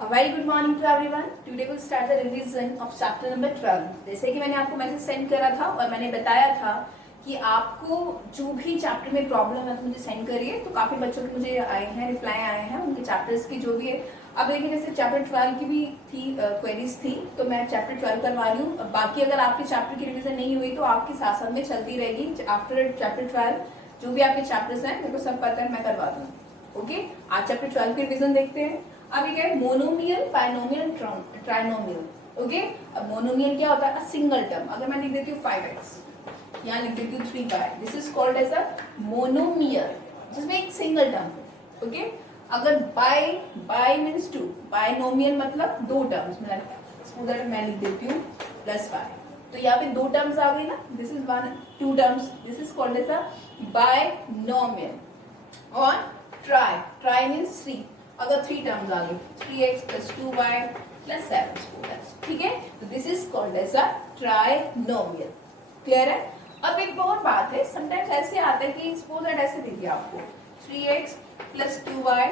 A very good morning to everyone. Today we'll start the revision of chapter number 12. जैसे कि मैंने आपको message send करा था और मैंने बताया था कि आपको जो भी चैप्टर में प्रॉब्लम है तो मुझे सेंड करिए। तो काफी बच्चों के मुझे आए हैं, रिप्लाई आए हैं उनके चैप्टर्स की जो भी है। अब देखिए जैसे चैप्टर 12 की भी थी क्वेरीज थी, तो मैं चैप्टर 12 करवा रही हूँ। बाकी अगर आपके चैप्टर की रिविजन नहीं हुई तो आपके साथ साथ में चलती रहेगी। आफ्टर चैप्टर 12 जो भी आपके चैप्टर्स हैं मेरे को सब पता है, मैं करवा दूँ। ओके, आज चैप्टर 12 की रिविजन देखते हैं। अभी क्या है, मोनोमियल, बायनोमियल, ट्राइनोमियल। ओके, अब मोनोमियल क्या होता है? A single term. अगर मैं लिख देती हूँ 5x, यहाँ लिख देती हूँ 3y, this is called as a monomial, जिसमें एक सिंगल टर्म है। ओके, अगर बाय मीन्स टू, बायनोमियल मतलब दो टर्म्स, मैं लिख देती हूँ +5, तो यहाँ पे दो टर्म्स आ गई ना, this is one two terms, this is called as a binomial. और ट्राई मीन्स 3, अगर 3 टर्म्स आ गई 3x + 2y + 7x, ठीक है, तो this is called as a trinomial. Clear है? अब एक और बात है, समटाइम्स ऐसे आता है कि सपोज दैट ऐसे दे दिया आपको 3x + 2y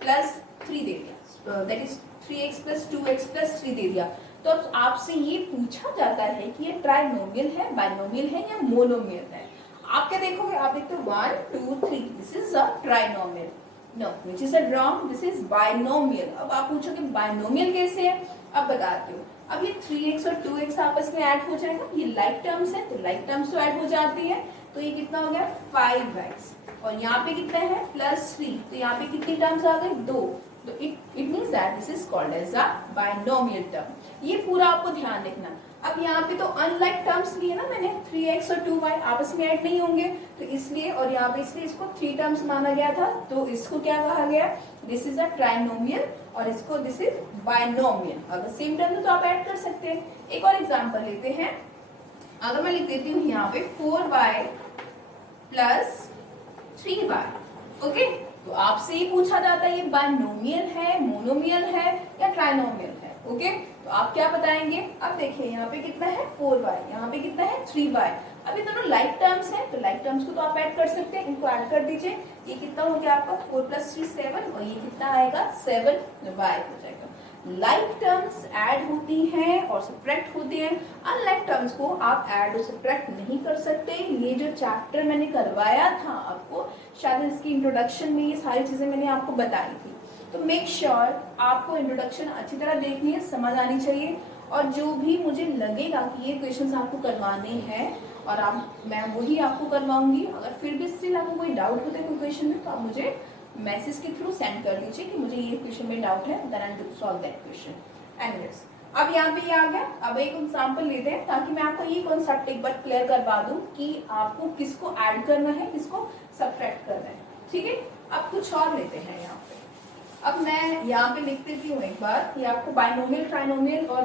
+ 3 दे दिया, दैट इज 3x + 2x + 3 दे दिया, तो अब आपसे ये पूछा जाता है कि ये ट्राइनोमियल है, बाइनोमियल है या मोनोमियल है। आप क्या देखोगे? आप देखते हो 1 2 3, this is a trinomial. No, which is a wrong, this is binomial. अब आप पूछोगे बाइनोमियल कैसे है? अब बताती हूँ। अब ये 3x और 2x आपस में ऐड हो जाएगा, ये लाइक टर्म्स है तो लाइक टर्म्स तो ऐड हो जाती है, तो ये कितना हो गया 5x, और यहाँ पे कितना है +3, तो यहाँ पे कितनी टर्म्स आ गई? 2, तो it means that this is called as a binomial term. ये पूरा आपको ध्यान रखना। अब यहाँ पे तो अनलाइक टर्म्स लिए ना मैंने, 3x और 2y आपस में ऐड नहीं होंगे, तो इसलिए, और यहाँ पे इसलिए इसको 3 टर्म्स माना गया था, तो इसको क्या कहा गया? दिस इज अ ट्राइनोमियल, और इसको दिस इज बाइनोमियल। अगर सेम टर्म है तो आप ऐड कर सकते हैं। एक और एग्जांपल लेते हैं। अगर मैं लिख देती हूँ यहाँ पे 4y + 3y, ओके, तो आपसे ये पूछा जाता है ये बाइनोमियल है, मोनोमियल है या ट्राइनोमियल है। ओके, तो आप क्या बताएंगे? अब देखिए यहाँ पे कितना है 4y, यहाँ पे कितना है 3y। अब ये दोनों लाइक टर्म्स हैं, तो लाइक टर्म्स को तो आप ऐड कर सकते हैं, इनको ऐड कर दीजिए। ये कितना हो गया आपका 4 + 3 7, और ये कितना आएगा 7y हो जाएगा। लाइक टर्म्स ऐड होती हैं और सब्ट्रैक्ट होती हैं, अनलाइक टर्म्स को आप ऐड और सब्ट्रैक्ट नहीं कर सकते। ये जो चैप्टर मैंने करवाया था आपको, शायद इसकी इंट्रोडक्शन में ये सारी चीजें मैंने आपको बताई थी, तो मेक श्योर आपको इंट्रोडक्शन अच्छी तरह देखनी है, समझ आनी चाहिए। और जो भी मुझे लगेगा कि ये क्वेश्चंस आपको करवाने हैं और मैं वही आपको करवाऊंगी। अगर फिर भी स्टिल आपको कोई डाउट होता है कोई क्वेश्चन में, तो आप मुझे मैसेज के थ्रू सेंड कर दीजिए कि मुझे ये क्वेश्चन में डाउट है, then I will solve that question. Anyways, अब यहाँ पे ये आ गया। अब एक एग्जांपल लेते हैं ताकि मैं आपको ये कॉन्सेप्ट एक बार क्लियर करवा दूं कि आपको किसको ऐड करना है, किसको सब्ट्रैक्ट करना है। ठीक है, अब कुछ और लेते हैं यहाँ पे। अब मैं यहाँ पे लिख देती हूँ एक बार कि आपको बाइनोमियल, ट्राइनोमियल और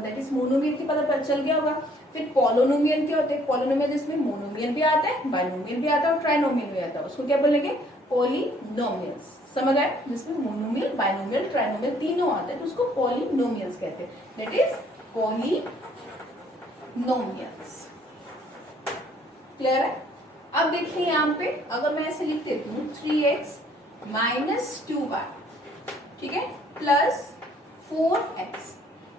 दैट इज मोनोमियल की पता चल गया होगा। फिर पॉलिनोमियल क्या होते हैं? पॉलिनोमियल जिसमें मोनोमियल भी आता है, बाइनोमियल भी आता है और ट्राइनोमियल भी आता है, उसको क्या बोलेंगे? पॉलिनोमियल्स। समझ आए? जिसमें मोनोमियल, बाइनोमियल, ट्राइनोमियल तीनों आते हैं तो उसको पॉलिनोमियल्स कहते हैं, दैट इज पॉलिनोमियल्स। क्लियर है? अब देखिए यहाँ पे अगर मैं ऐसे लिख देती हूँ 3x - 2y, ठीक है, +4x,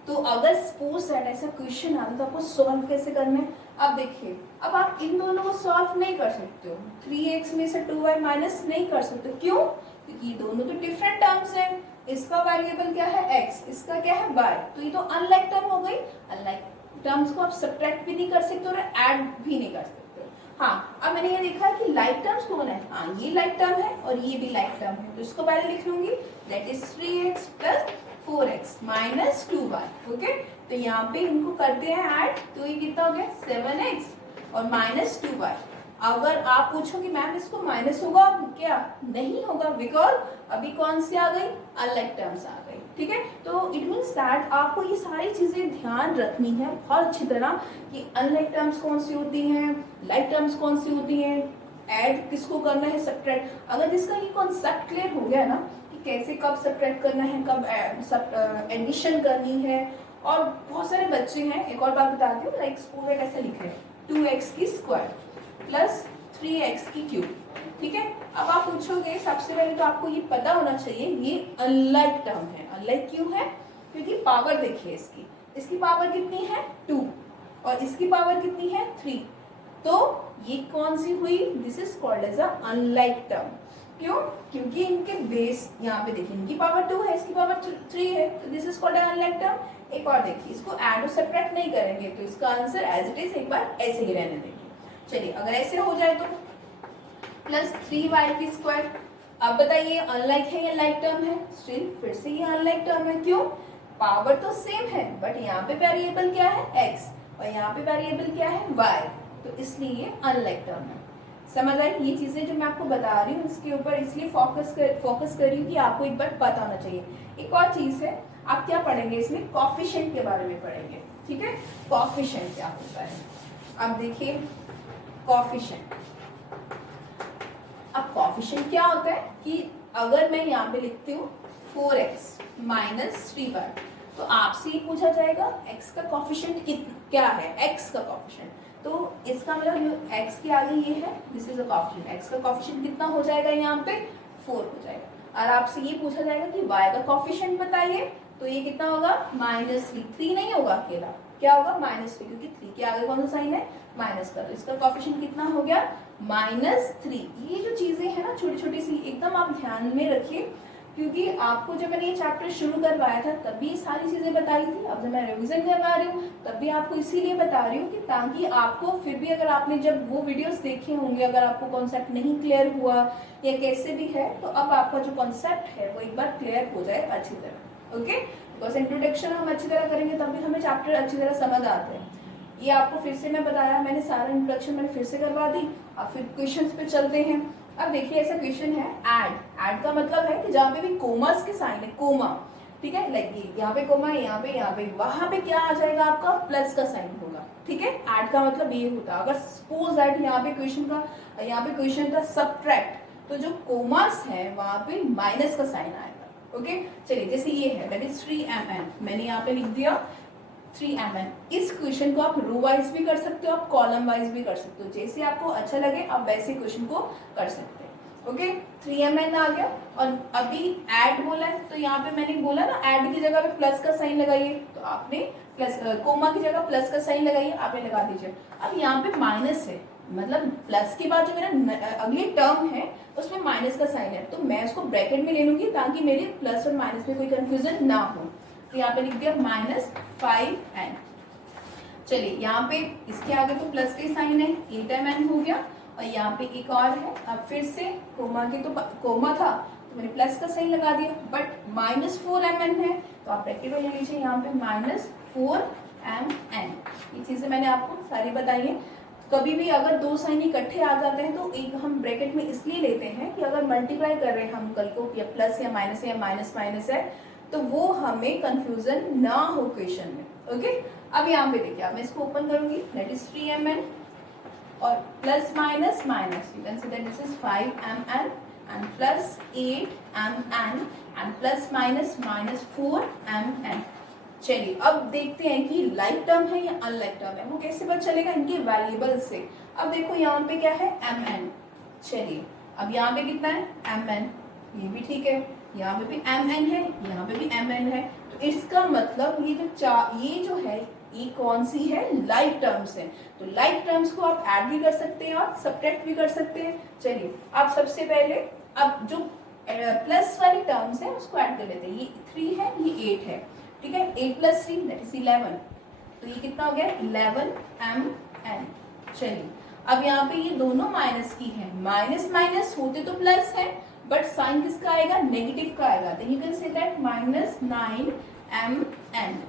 तो अगर सपोज दैट ऐसा क्वेश्चन आता तो आपको सॉल्व कैसे करना है? अब देखिए, अब आप इन दोनों को सॉल्व नहीं कर सकते हो, 3x में से 2y माइनस नहीं कर सकते। क्यों? क्योंकि ये दोनों तो डिफरेंट टर्म्स हैं। इसका वेरिएबल क्या है x, इसका क्या है y, तो ये तो अनलाइक टर्म हो गई। अनलाइक टर्म्स को आप सब्ट्रैक्ट भी नहीं कर सकते और ऐड भी नहीं कर सकते। हाँ, अब मैंने ये देखा है कि लाइक टर्म्स कौन है? हाँ, ये लाइक टर्म है और ये भी लाइक टर्म है, तो इसको पहले लिख लूंगी, that is 3x + 4x - 2y। Okay, तो यहाँ पे इनको करते हैं ऐड, तो ये कितना हो गया 7x और -2y। अगर आप पूछो कि मैम इसको माइनस होगा क्या? नहीं होगा, बिकॉज अभी कौन सी आ गई? अनलाइक टर्म्स आ गई। ठीक है, तो इट मीन्स दैट आपको ये सारी चीजें ध्यान रखनी है बहुत अच्छी तरह कि अनलाइक टर्म्स कौन सी होती हैं, लाइक टर्म्स कौन सी होती हैं, ऐड किसको करना है, सब्ट्रैक्ट। अगर जिसका ये कॉन्सेप्ट क्लियर हो गया ना कि कैसे कब सब्ट्रैक्ट करना है, कब एडिशन करनी है, और बहुत सारे बच्चे हैं, एक और बात बताती हूँ, लाइक स्कूल में कैसे लिखे 2x² + 3x³ ठीक है। अब आप पूछोगे, सबसे पहले तो आपको ये पता होना चाहिए ये अनलाइक टर्म है। अनलाइक क्यों है? क्योंकि पावर देखिए इसकी पावर कितनी है 2 और इसकी पावर कितनी है 3, तो ये कौन सी हुई? This is called as a unlike term. क्यों? क्योंकि इनके बेस यहाँ पे देखिए, इनकी पावर 2 है, इसकी पावर 3 है, तो this is called an unlike term. एक और देखिए, इसको ऐड और सब्ट्रैक्ट नहीं करेंगे तो इसका आंसर एज इट इज एक बार ऐसे ही रहने देंगे। चलिए अगर ऐसे हो जाए तो प्लस 3y²। अब बताइए अनलाइक है या लाइक टर्म है? स्टिल फिर से ये अनलाइक टर्म है। क्यों? पावर तो सेम है बट यहाँ पे वेरिएबल क्या है x और यहाँ पे वेरिएबल क्या है y, तो इसलिए ये अनलाइक टर्म है। समझ आई? ये चीजें जो मैं आपको बता रही हूँ इसके ऊपर इसलिए फोकस कर रही हूँ कि आपको एक बार पता होना चाहिए। एक और चीज है, आप क्या पढ़ेंगे इसमें? कॉफिशिएंट के बारे में पढ़ेंगे, ठीक है। कॉफिशिएंट क्या होता है? अब देखिए कॉफिशिएंट। अब कॉफिशिएंट क्या होता है कि अगर मैं यहाँ पे लिखती हूँ 4x माइनस 3y, तो आपसे ये पूछा जाएगा x का कॉफिशिएंट क्या है? x का कॉफिशिएंट, तो इसका मतलब x के आगे ये है, this is a coefficient. x का कॉफिशिएंट कितना हो जाएगा? यहाँ पे 4 हो जाएगा। और आपसे ये पूछा जाएगा कि y का कॉफिशिएंट बताइए, तो ये कितना होगा? -3 नहीं होगा अकेला, क्या होगा? -3, क्योंकि 3 के आगे कौन सा साइन है? माइनस का, तो इसका कॉफिशिएंट कितना हो गया? -3। ये जो चीजें हैं ना छोटी छोटी सी, एकदम आप ध्यान में रखिए, क्योंकि आपको जब मैंने ये चैप्टर शुरू करवाया था तभी ये सारी चीजें बताई थी। अब जब मैं रिवीजन करवा रही हूँ तब भी आपको इसीलिए बता रही हूँ कि ताकि आपको फिर भी अगर आपने जब वो वीडियोस देखे होंगे, अगर आपको कॉन्सेप्ट नहीं क्लियर हुआ या कैसे भी है, तो अब आपका जो कॉन्सेप्ट है वो एक बार क्लियर हो जाए अच्छी तरह। ओके, बिकॉज इंट्रोडक्शन हम अच्छी तरह करेंगे तभी हमें चैप्टर अच्छी तरह समझ आते हैं। ये आपको फिर से मैं बताया, मैंने सारा इंट्रोडक्शन मैंने फिर से करवा दी। अब फिर क्वेश्चंस पे चलते हैं। अब देखिए ऐसा क्वेश्चन है, ऐड का मतलब है कि जहाँ पे भी कोमास के साइन है, कोमा, ठीक है, लाइक ये यहाँ पे कोमा है, यहाँ पे वहां पे क्या आ जाएगा? आपका प्लस का साइन होगा, ठीक है। ऐड का मतलब ये होता है, अगर सपोज दैट यहाँ पे क्वेश्चन था सब्ट्रैक्ट, तो जो कोमास है वहां पे माइनस का साइन आएगा। ओके, चलिए जैसे ये है दैट इज 3mn, मैंने यहाँ पे लिख दिया 3mn। इस क्वेश्चन को आप रो वाइज भी कर सकते हो, आप कॉलम वाइज भी कर सकते हो, जैसे आपको अच्छा लगे आप वैसे क्वेश्चन को कर सकते हैं। ओके, 3mn आ गया। और अभी ऐड बोला है तो यहाँ पे मैंने बोला ना ऐड की जगह पे प्लस का साइन लगाइए, तो आपने प्लस, कोमा की जगह प्लस का साइन लगाइए, आपने लगा दीजिए। अब यहाँ पे माइनस है, मतलब प्लस के बाद जो मेरा अगली टर्म है उसमें माइनस का साइन है, तो मैं उसको ब्रैकेट में ले लूंगी ताकि मेरे प्लस और माइनस में कोई कंफ्यूजन ना हो। तो यहाँ पे लिख दिया -5n। चलिए यहाँ पे इसके आगे तो प्लस का साइन है, 8mn हो गया। और यहाँ पे एक और है, अब फिर से कोमा की तो कोमा था तो मैंने प्लस का साइन लगा दिया, बट -4mn है तो आप ब्रैकेट में ले लीजिए, यहाँ पे -4mn। ये चीजें मैंने आपको सारी बताई है। कभी भी अगर दो साइन इकट्ठे आ जाते हैं तो एक हम ब्रैकेट में इसलिए लेते हैं कि अगर मल्टीप्लाई कर रहे हैं हम कल को, या प्लस या माइनस है या माइनस माइनस है, तो वो हमें कंफ्यूजन ना हो क्वेश्चन में। ओके, अब यहाँ पे देखिए, अब मैं इसको ओपन करूंगी, दैट इज 3mn और plus minus minus, you can see that this is 5mn and plus 8mn and plus minus -4mn। चलिए अब देखते हैं कि लाइक टर्म है या अनलाइक टर्म है, वो कैसे पता चलेगा? इनके वेरिएबल से। अब देखो यहाँ पे क्या है? mn। चलिए अब यहाँ पे कितना है? mn, ये भी ठीक है, यहाँ पे भी mn है, यहाँ पे भी mn है, तो इसका मतलब ये जो है ये कौन सी है? लाइक टर्म्स है। तो लाइक टर्म्स को आप ऐड भी कर सकते हैं और सब्ट्रैक्ट भी कर सकते हैं। चलिए आप सबसे पहले अब जो प्लस वाली टर्म्स है उसको ऐड कर लेते हैं। ये 3 है, ये 8 है, ठीक है, 8 + 3 दैट इज 11, तो ये कितना हो गया? 11mn। चलिए अब यहाँ पे ये दोनों माइनस की है, माइनस माइनस होते तो प्लस है, बट साइन किसका आएगा? नेगेटिव का आएगा, तो you can say that -9mn,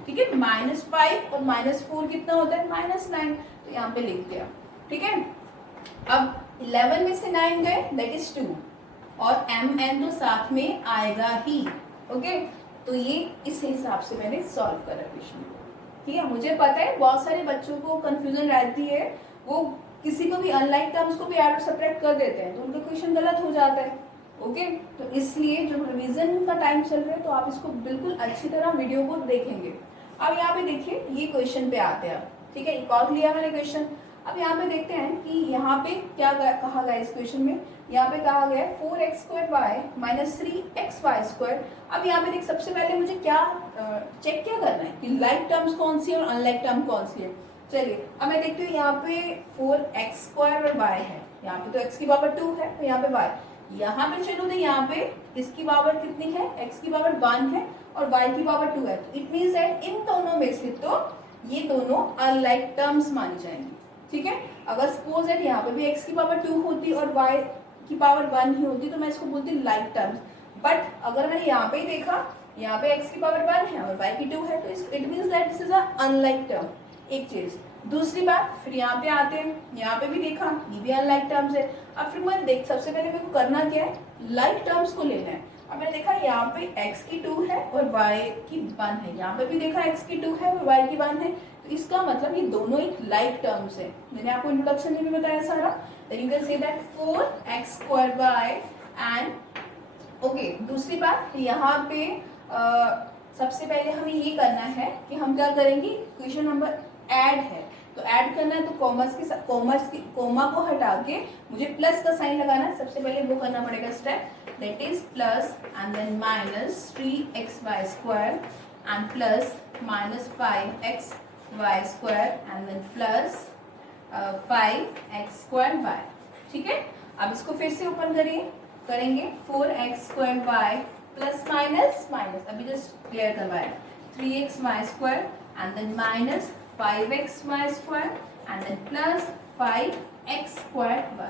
ठीक है। -5 और -4 कितना होता है? -9, तो यहाँ पे लिख दिया, ठीक है। अब 11 में से 9 गए दैट इज 2 और mn तो साथ में आएगा ही। ओके, तो ये इस हिसाब से मैंने सॉल्व करा क्वेश्चन को, ठीक है। मुझे पता है बहुत सारे बच्चों को कंफ्यूजन रहती है, वो किसी को भी अनलाइक टर्म्स को भी ऐड और सब्ट्रैक्ट कर देते हैं तो उनका क्वेश्चन गलत हो जाता है। ओके, तो इसलिए जो रिवीजन का टाइम चल रहा है तो आप इसको बिल्कुल अच्छी तरह वीडियो को देखेंगे। अब यहाँ पे देखिए ये क्वेश्चन पे आते हैं, ठीक है। एक और लिया मैंने क्वेश्चन। अब यहाँ पे देखते हैं कि यहाँ पे क्या कहा गया इस क्वेश्चन में। यहाँ पे कहा गया 4x² माइनस 3xy²। अब यहाँ पे देख, सबसे पहले मुझे क्या चेक क्या करना है कि लाइक टर्म्स कौन सी है और अनलाइक टर्म कौन सी है। चलिए अब मैं देखती हूँ, यहाँ पे 4x² और y है, यहाँ पे तो x की पावर 2 है, तो यहाँ पे y, यहाँ पे चलो तो यहाँ पे इसकी पावर कितनी है, x की पावर 1 है और y की पावर 2 है। तो इट मीन्स दैट इन दोनों में से तो ये दोनों अनलाइक टर्म्स मानी जाएंगी। ठीक है, अगर सपोज दैट यहाँ पे भी x की पावर 2 होती और y की पावर 1 ही होती तो मैं इसको बोलती लाइक टर्म्स। बट अगर मैंने यहाँ पे ही देखा, यहाँ पे x की पावर 1 है और y की 2 है, तो it means that this is a unlike term. एक चीज, दूसरी बात, फिर यहाँ पे आते हैं, यहाँ पे भी देखा ये भी अनलाइक टर्म्स है। अब फिर मैं देख, सबसे पहले मेरे को करना क्या है, लाइक टर्म्स को लेना है। अब मैंने देखा यहाँ पे x की 2 है और y की 1 है, यहाँ पे भी देखा x की 2 है और y की 1 है, तो इसका मतलब ये दोनों एक लाइक टर्म्स है। मैंने आपको इंट्रोडक्शन में भी बताया सारा। Then you can say that 4x² and okay. दूसरी बात, यहाँ पे सबसे पहले हमें ये करना है कि हम क्या करेंगे, क्वेश्चन नंबर ऐड है तो ऐड करना है, तो कॉमर्स के साथ कोमा को हटा के मुझे प्लस का साइन लगाना है। सबसे पहले वो करना पड़ेगा step, that is plus and then minus 3xy² and plus minus 5xy² and then plus 5x²y। ठीक है, अब इसको फिर से ओपन करेंगे 4x² प्लस माइनस माइनस, अभी जस्ट क्लियर करवाया, 3xy² and then minus 5xy² and then plus 5x²y।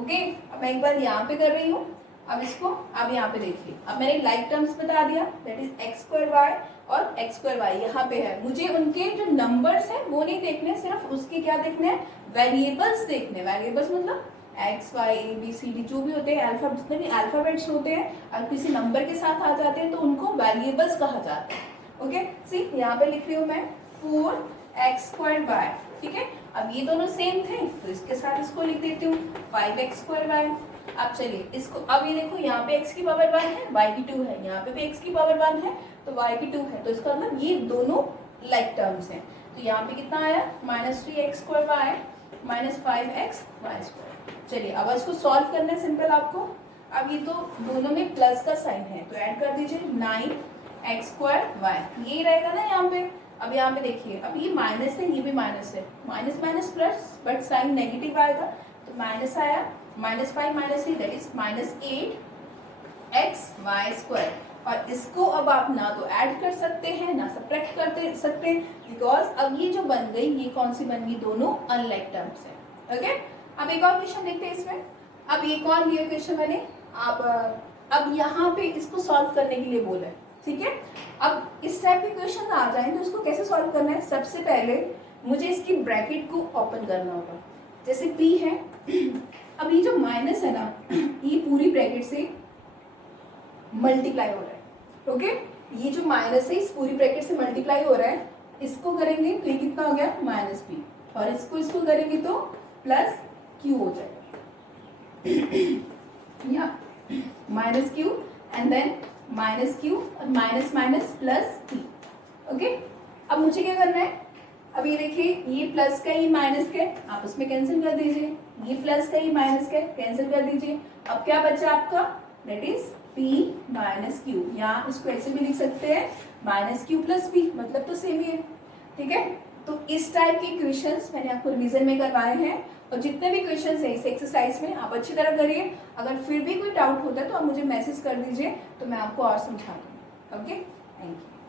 Okay, अब मैं एक बार यहाँ पे कर रही हूँ, अब इसको अब यहाँ पे देखिए, अब मैंने लाइक टर्म्स बता दिया, दैट इज x²y और x²y यहाँ पे है। मुझे उनके जो नंबर्स हैं वो नहीं देखने, सिर्फ उसके क्या देखने हैं, वेरिएबल्स देखने। वेरिएबल्स मतलब x, y, a, b, c, d जो भी होते हैं, जितने भी अल्फाबेट्स होते हैं, और किसी नंबर के साथ आ जाते हैं तो उनको वेरिएबल्स कहा जाता है। ओके, सी यहाँ पे लिख रही हूँ मैं 4x²y। ठीक है, अब ये दोनों सेम थे तो इसके साथ इसको लिख देती हूँ 5x²y। अब चलिए इसको, अब ये देखो यहाँ पे x की पावर 1 है, y की 2 है, यहाँ पे भी x की पावर 1 है तो y की 2 है, तो इसका मतलब ये दोनों लाइक टर्म्स हैं। तो यहाँ पे कितना आया, माइनस 3x² माइनस 5xy²। चलिए अब इसको सॉल्व करना है सिंपल आपको। अब ये तो दोनों में प्लस का साइन है तो ऐड कर दीजिए 9x²y, ये रहेगा ना यहाँ पे। अब यहाँ पे देखिए, अब ये माइनस है, ये भी माइनस है, minus minus plus, but sign negative आएगा तो माइनस आया, minus 5 minus 3 that is minus 8xy²। और इसको अब आप ना तो ऐड कर सकते हैं ना सब्ट्रैक्ट कर सकते हैं, बिकॉज अब ये जो बन गई, ये कौन सी बन गई, दोनों अनलाइक टर्म्स है। ओके, अब एक और क्वेश्चन देखते हैं इसमें। अब एक और लिया क्वेश्चन मैंने, आप अब यहाँ पे इसको सॉल्व करने के लिए बोला है। ठीक है, अब इस टाइप के क्वेश्चन आ जाए तो इसको कैसे सॉल्व करना है, सबसे पहले मुझे इसकी ब्रैकेट को ओपन करना होगा। जैसे p है, अब ये जो माइनस है ना, ये पूरी ब्रैकेट से मल्टीप्लाई हो रहा है। ओके, ये जो माइनस है इस पूरी ब्रैकेट से मल्टीप्लाई हो रहा है, इसको करेंगे तो ये कितना हो गया, माइनस p, और इसको करेंगे तो प्लस q हो जाएगा, या minus q and then minus q और minus minus plus p। Okay, अब मुझे क्या करना है, अब ये देखिए, ये प्लस का, ये माइनस का, आप उसमें कैंसिल कर दीजिए, ये प्लस का, ये माइनस का, कैंसिल कर दीजिए। अब क्या बचा आपका, that is p minus q, या इसको ऐसे भी लिख सकते हैं माइनस q प्लस p, मतलब तो सेम ही है। ठीक है, तो इस टाइप के क्वेश्चंस मैंने आपको रिवीजन में करवाए हैं, और जितने भी क्वेश्चंस हैं इस एक्सरसाइज में आप अच्छी तरह करिए। अगर फिर भी कोई डाउट होता है तो आप मुझे मैसेज कर दीजिए, तो मैं आपको और समझा दूँगी। Okay, thank you.